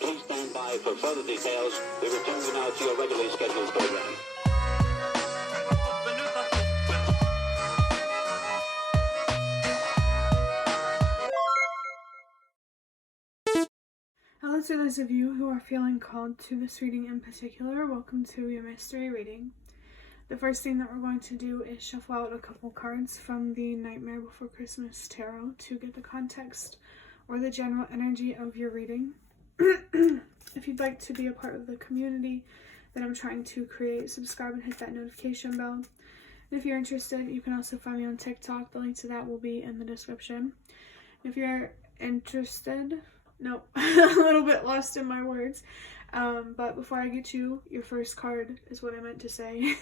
Please stand by for further details. We return you now to your regularly scheduled program. Hello to those of you who are feeling called to this reading in particular. Welcome to your mystery reading. The first thing that we're going to do is shuffle out a couple cards from the Nightmare Before Christmas Tarot to get the context or the general energy of your reading. If you'd like to be a part of the community that I'm trying to create, subscribe and hit that notification bell. And if you're interested, you can also find me on TikTok. The link to that will be in the description. If you're interested, nope, a little bit lost in my words. But before I get you your first card is what I meant to say.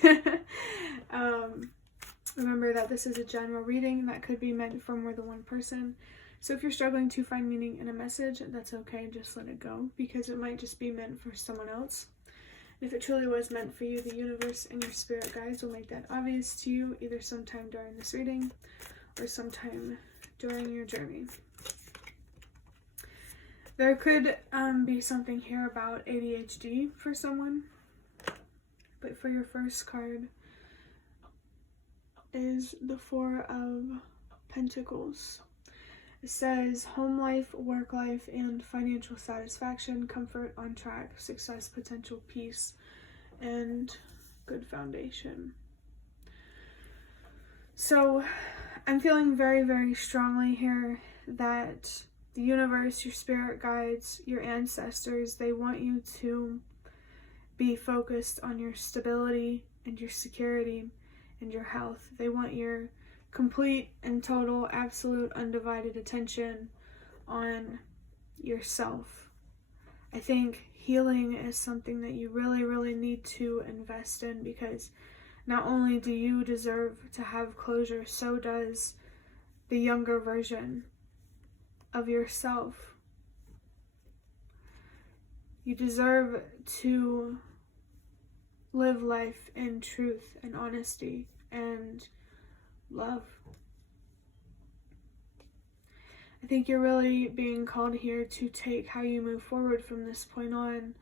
Remember that this is a general reading that could be meant for more than one person. So if you're struggling to find meaning in a message, that's okay, just let it go, because it might just be meant for someone else. If it truly was meant for you, the universe and your spirit guides will make that obvious to you, either sometime during this reading or sometime during your journey. There could be something here about ADHD for someone, but for your first card is the Four of Pentacles. It says home life, work life, and financial satisfaction, comfort, on track, success, potential, peace, and good foundation. So I'm feeling very, very strongly here that the universe, your spirit guides, your ancestors, they want you to be focused on your stability and your security and your health. They want your complete and total, absolute, undivided attention on yourself. I think healing is something that you really, really need to invest in, because not only do you deserve to have closure, so does the younger version of yourself. You deserve to live life in truth and honesty and love. I think you're really being called here to take how you move forward from this point on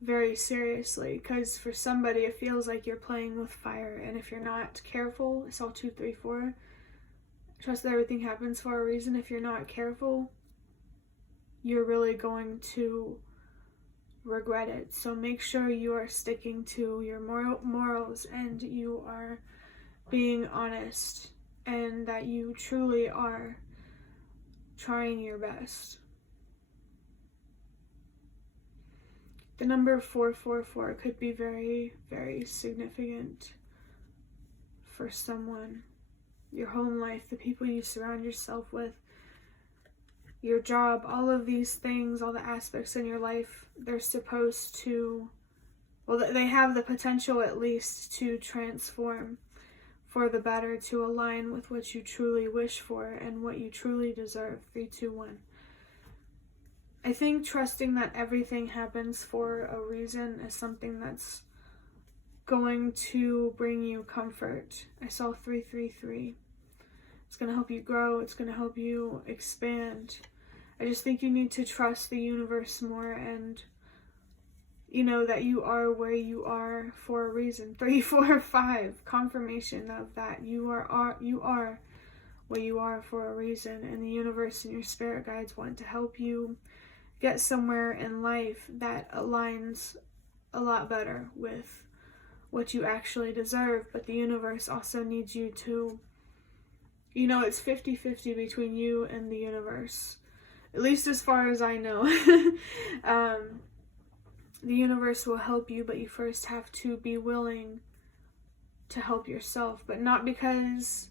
very seriously, because for somebody it feels like you're playing with fire, and if you're not careful, I saw 2, 3, 4. Trust that everything happens for a reason. If you're not careful, you're really going to regret it. So make sure you are sticking to your morals, and you are being honest, and that you truly are trying your best. The number 444 could be very, very significant for someone. Your home life, the people you surround yourself with, your job, all of these things, all the aspects in your life, they're supposed to, well, they have the potential at least to transform for the better, to align with what you truly wish for and what you truly deserve. 3, 2, 1. I think trusting that everything happens for a reason is something that's going to bring you comfort. I saw 3, 3, 3. It's going to help you grow. It's going to help you expand. I just think you need to trust the universe more, and you know that you are where you are for a reason. 3, 4, 5. Confirmation of that. You are where you are for a reason, and the universe and your spirit guides want to help you get somewhere in life that aligns a lot better with what you actually deserve. But the universe also needs you to, you know, it's 50-50 between you and the universe, at least as far as I know. The universe will help you, but you first have to be willing to help yourself. But not because,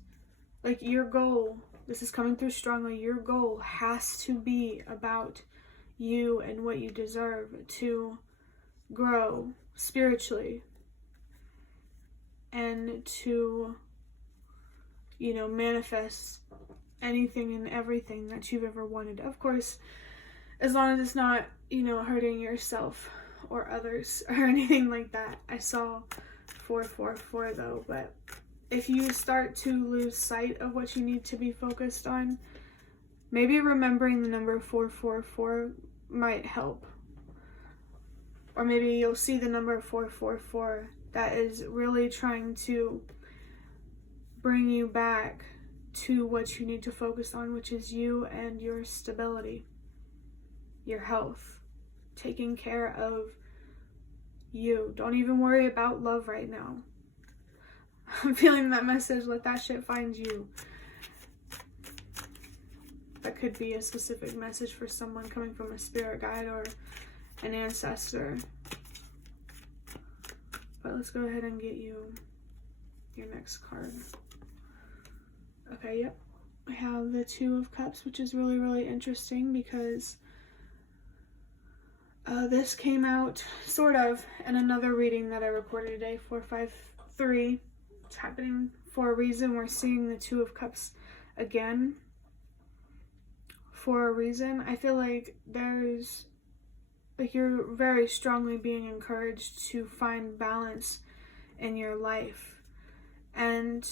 like, your goal, this is coming through strongly, your goal has to be about you and what you deserve to grow spiritually and to, you know, manifest anything and everything that you've ever wanted. Of course, as long as it's not, you know, hurting yourself or others or anything like that. I saw 444 though, but if you start to lose sight of what you need to be focused on, maybe remembering the number 444 might help Or maybe you'll see the number 444 that is really trying to bring you back to what you need to focus on, which is you and your stability, your health, taking care of you. Don't even worry about love right now. I'm feeling that message, let that shit find you. That could be a specific message for someone coming from a spirit guide or an ancestor. But let's go ahead and get you your next card. Okay, yep. I have the Two of Cups, which is really, really interesting because this came out sort of in another reading that I recorded today, 453. It's happening for a reason. We're seeing the Two of Cups again for a reason. I feel like you're very strongly being encouraged to find balance in your life. And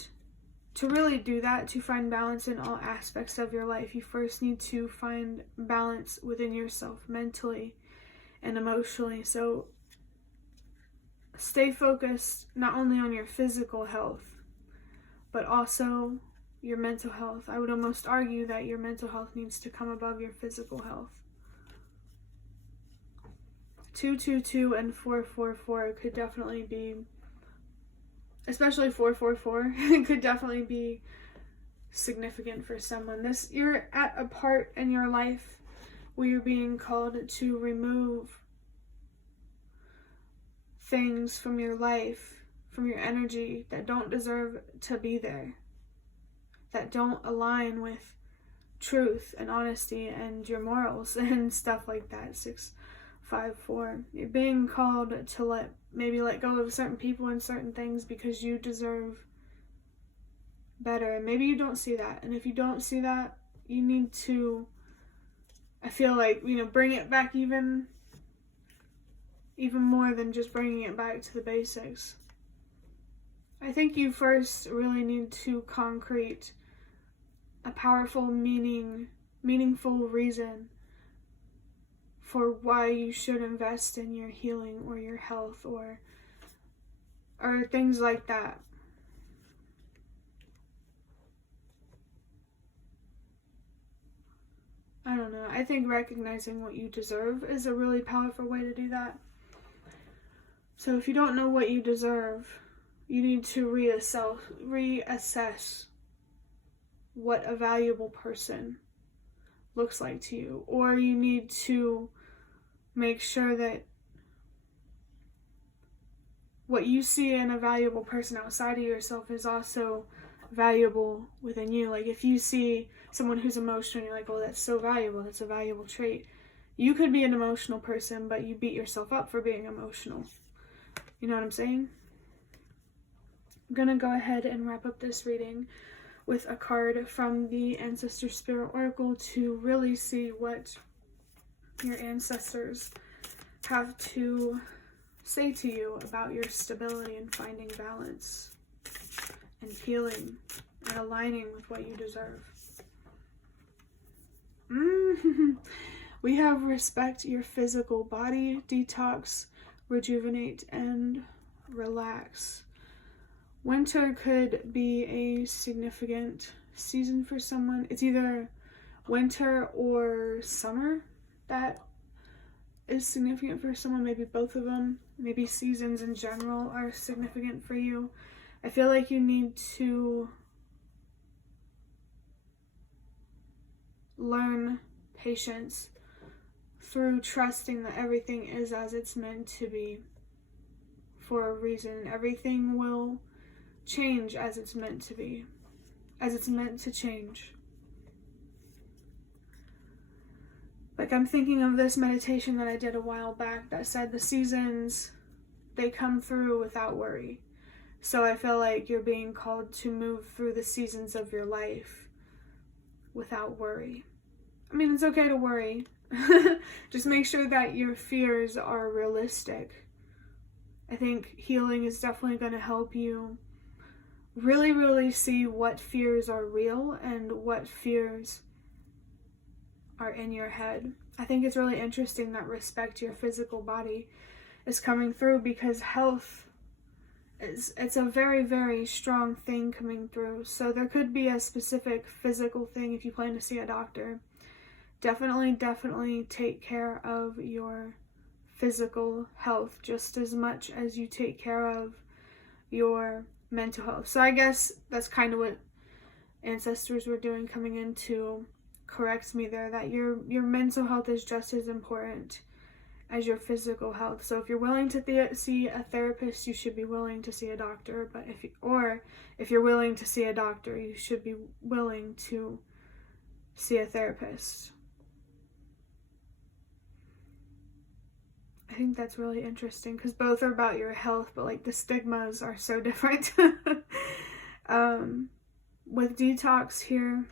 to really do that, to find balance in all aspects of your life, you first need to find balance within yourself mentally and emotionally. So stay focused not only on your physical health, but also your mental health. I would almost argue that your mental health needs to come above your physical health. 222 and 444 could definitely be, especially 444, could definitely be significant for someone. You're at a part in your life where you're being called to remove things from your life, from your energy that don't deserve to be there, that don't align with truth and honesty and your morals and stuff like that. 654. You're being called to let go of certain people and certain things because you deserve better. And maybe you don't see that. And if you don't see that, you need to, I feel like, bring it back even more than just bringing it back to the basics. I think you first really need to concrete a powerful, meaningful reason for why you should invest in your healing or your health or things like that. I don't know. I think recognizing what you deserve is a really powerful way to do that. So if you don't know what you deserve, you need to reassess what a valuable person looks like to you. Or you need to make sure that what you see in a valuable person outside of yourself is also valuable within you. Like if you see someone who's emotional, you're like, oh, that's so valuable, that's a valuable trait. You could be an emotional person, but you beat yourself up for being emotional. You know what I'm saying? I'm gonna go ahead and wrap up this reading with a card from the Ancestor Spirit Oracle to really see what your ancestors have to say to you about your stability and finding balance and healing and aligning with what you deserve. We have respect your physical body, detox, rejuvenate, and relax. Winter could be a significant season for someone. It's either winter or summer that is significant for someone, maybe both of them. Maybe seasons in general are significant for you. I feel like you need to learn patience through trusting that everything is as it's meant to be for a reason. Everything will change as it's meant to be, as it's meant to change. Like I'm thinking of this meditation that I did a while back that said the seasons, they come through without worry. So I feel like you're being called to move through the seasons of your life without worry. I mean, it's okay to worry. Just make sure that your fears are realistic. I think healing is definitely going to help you really, really see what fears are real and what fears are in your head. I think it's really interesting that respect your physical body is coming through, because health it's a very, very strong thing coming through. So there could be a specific physical thing if you plan to see a doctor. Definitely take care of your physical health just as much as you take care of your mental health. So I guess that's kind of what ancestors were doing, coming in to correct me there, that your mental health is just as important as your physical health. So if you're willing to see a therapist, you should be willing to see a doctor. But if you're willing to see a doctor, you should be willing to see a therapist. I think that's really interesting, because both are about your health, but like the stigmas are so different. With detox here,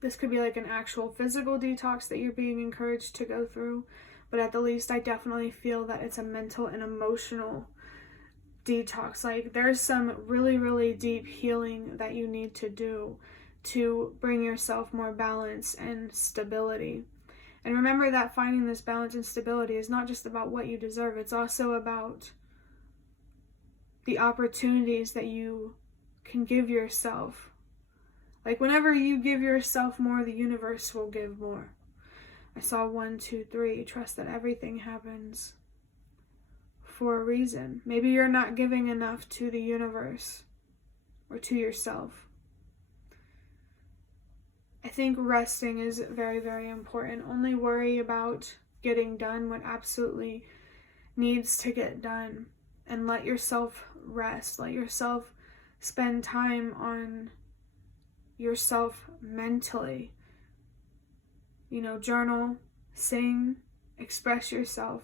this could be like an actual physical detox that you're being encouraged to go through, but at the least I definitely feel that it's a mental and emotional detox. Like there's some really, really deep healing that you need to do to bring yourself more balance and stability. And remember that finding this balance and stability is not just about what you deserve, it's also about the opportunities that you can give yourself. Like whenever you give yourself more, the universe will give more. I saw 1, 2, 3. Trust that everything happens for a reason. Maybe you're not giving enough to the universe or to yourself. I think resting is very, very important. Only worry about getting done what absolutely needs to get done, and let yourself rest. Let yourself spend time on yourself mentally. You know, journal, sing, express yourself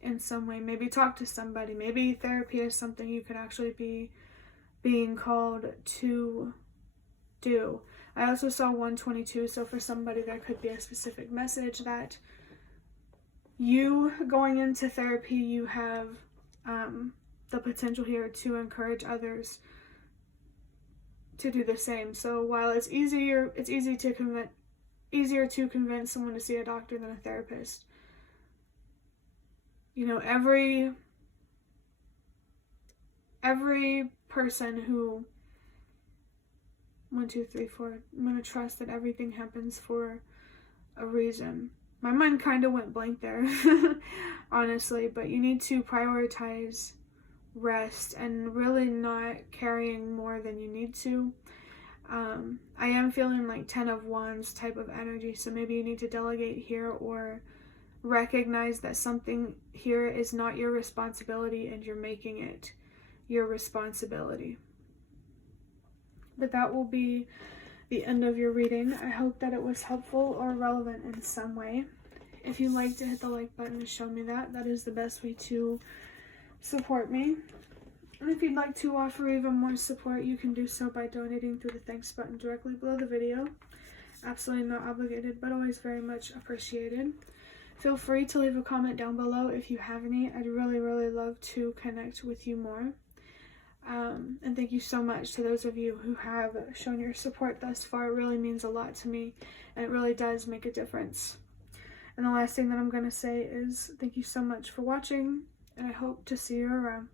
in some way. Maybe talk to somebody. Maybe therapy is something you could actually be being called to do. I also saw 122, so for somebody there could be a specific message that you going into therapy, you have the potential here to encourage others to do the same. So while it's easier to convince someone to see a doctor than a therapist, you know, every person who 1, 2, 3, 4. I'm going to trust that everything happens for a reason. My mind kind of went blank there, honestly, but you need to prioritize rest and really not carrying more than you need to. I am feeling like 10 of Wands type of energy, so maybe you need to delegate here or recognize that something here is not your responsibility and you're making it your responsibility. But that will be the end of your reading. I hope that it was helpful or relevant in some way. If you'd like to hit the like button and show me that, that is the best way to support me. And if you'd like to offer even more support, you can do so by donating through the thanks button directly below the video. Absolutely not obligated, but always very much appreciated. Feel free to leave a comment down below if you have any. I'd really, really love to connect with you more. And thank you so much to those of you who have shown your support thus far. It really means a lot to me, and it really does make a difference. And the last thing that I'm going to say is thank you so much for watching, and I hope to see you around.